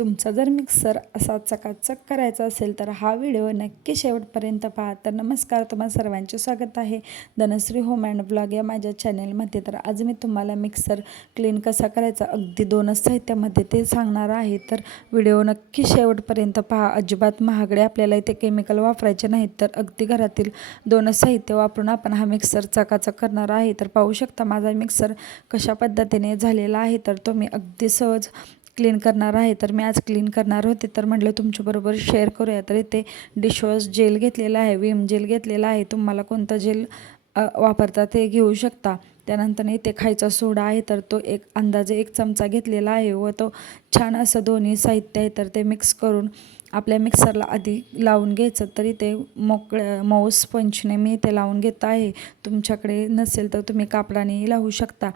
तुमचा जर मिक्सर असा चकाचक करायचा असेल तर हा व्हिडिओ नक्की शेवटपर्यंत पहा. तर नमस्कार, तुम्हाला सर्वांचे स्वागत आहे धनश्री होम अँड ब्लॉग या माझ्या चॅनेलमध्ये. तर आज मी तुम्हाला मिक्सर क्लीन कसा करायचा अगदी 2च साहित्यामध्ये ते सांगणार आहे. तर व्हिडिओ नक्की शेवटपर्यंत पहा. अजिबात महागडे आपल्याला इथे केमिकल वापरायचे नाहीत, तर अगदी घरातील 2च साहित्य वापरून आपण हा मिक्सर चकाचक करणार आहे. तर पाहू शकता माझा मिक्सर कशा पद्धतीने झालेला आहे. तर तो मी अगदी सहज क्लीन करणार आहे. तर मी आज क्लीन करणार होते, तर म्हटलं तुमच्याबरोबर शेअर करूया. तर इथे डिशवॉश जेल घेतलेला आहे, विम जेल घेतलेला आहे. तुम्हाला कोणतं जेल वापरता ते घेऊ शकता. त्यानंतर इथे खायचा सोडा आहे, तर तो अंदाजे 1 चमचा घेतलेला आहे व तो छान असं दोन्ही साहित्य आहे तर ते मिक्स करून आपल्या मिक्सरला आधी लावून घ्यायचं. तर इथे मऊ स्पंजने मी इथे लावून घेत आहे. तुमच्याकडे नसेल तर तुम्ही कापडाने लावू शकता.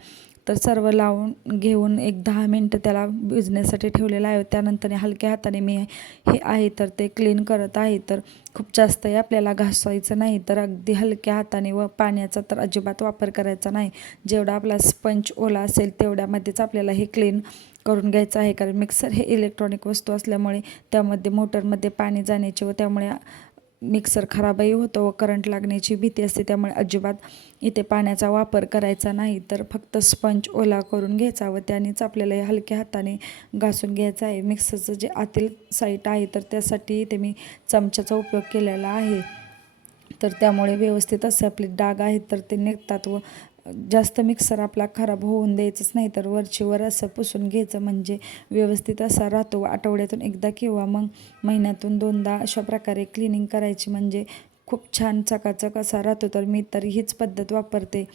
तर सर्व लावून घेऊन एक 10 मिनटं त्याला भिजण्यासाठी ठेवलेलं आहे. त्यानंतर हलक्या हाताने मी हे आहे तर ते क्लीन करत आहे. तर खूप जास्तही आपल्याला घासायचं नाही, तर अगदी हलक्या हाताने व पाण्याचा तर अजिबात वापर करायचा नाही. जेवढा आपला स्पंज ओला असेल तेवढ्यामध्येच आपल्याला हे क्लीन करून घ्यायचं आहे. कारण मिक्सर हे इलेक्ट्रॉनिक वस्तू असल्यामुळे त्यामध्ये मोटरमध्ये पाणी जाण्याची व त्यामुळे मिक्सर खराबही होतो व करंट लागण्याची भीती असते. त्यामुळे अजिबात इथे पाण्याचा वापर करायचा नाही, तर फक्त स्पंज ओला करून घ्यायचा व त्यानेच आपल्याला हलक्या हाताने घासून घ्यायचं आहे. मिक्सरचं जे आतील साईड आहे तर त्यासाठी इथे मी चमच्याचा उपयोग केलेला आहे. तर त्यामुळे व्यवस्थित असे आपले डाग आहेत तर ते निघतात व जास्त मिक्सर आपला खराब होऊन द्यायचंच नाही. तर वरचीवर असं पुसून घ्यायचं म्हणजे व्यवस्थित असा राहतो. आठवड्यातून एकदा किंवा मग महिन्यातून 2दा अशा प्रकारे क्लिनिंग करायची म्हणजे खूप छान चकाचक असा राहतो. तर मी तर हीच पद्धत वापरते.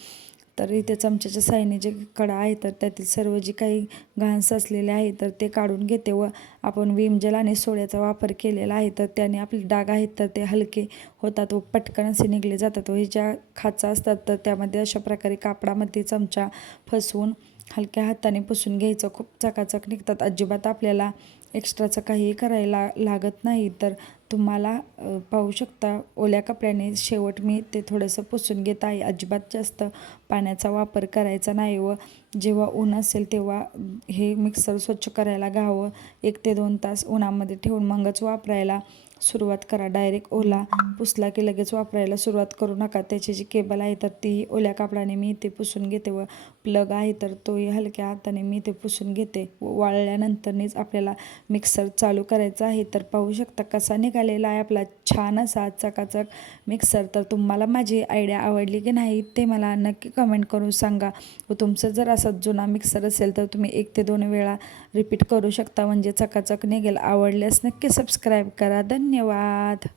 तर इथे चमच्याच्या साहाय्याने जे कडा आहे तर त्यातील सर्व जी काही घाण साचलेले आहे तर ते काढून घेते व आपण विम जेल आणि सोड्याचा वापर केलेला आहे तर त्याने आपले डाग आहेत तर ते हलके होतात व पटकन असे निघले जातात. व हे ज्या खाचा असतात तर त्यामध्ये अशा प्रकारे कापडामध्ये चमचा फसवून हलक्या हाताने पुसून घ्यायचं. खूप चकाचक निघतात. अजिबात आपल्याला एक्स्ट्राचं काहीही करायला लागत नाही. तर तुम्हाला पाहू शकता ओल्या कपड्याने शेवट मी ते थोडंसं पुसून घेत आहे. अजिबात जास्त पाण्याचा वापर करायचा नाही व जेव्हा ऊन असेल तेव्हा हे मिक्सर स्वच्छ करायला घ्यावं. 1 ते 2 तास उन्हामध्ये ठेवून मगच वापरायला सुरुवात करा. डायरेक्ट ओला पुसला की लगेच वापरायला सुरुवात करू नका. त्याची जी केबल आहे तर ती ओल्या कापडाने मी ते पुसून घेते व प्लग आहे तर तोही हलक्या हाताने मी ते पुसून घेते. वाळल्यानंतरच आपल्याला मिक्सर चालू करायचा आहे. तर पाहू शकता कसा निघालेला आहे आपला छान असा चकाचक मिक्सर. तर तुम्हाला माझी आयडिया आवडली की नाही ते मला नक्की कमेंट करून सांगा. व तुमचं जर असा जुना मिक्सर असेल तर तुम्ही 1 ते 2 वेळा रिपीट करू शकता म्हणजे चकाचक निघेल. आवडल्यास नक्की सबस्क्राईब करा. धन्यवाद.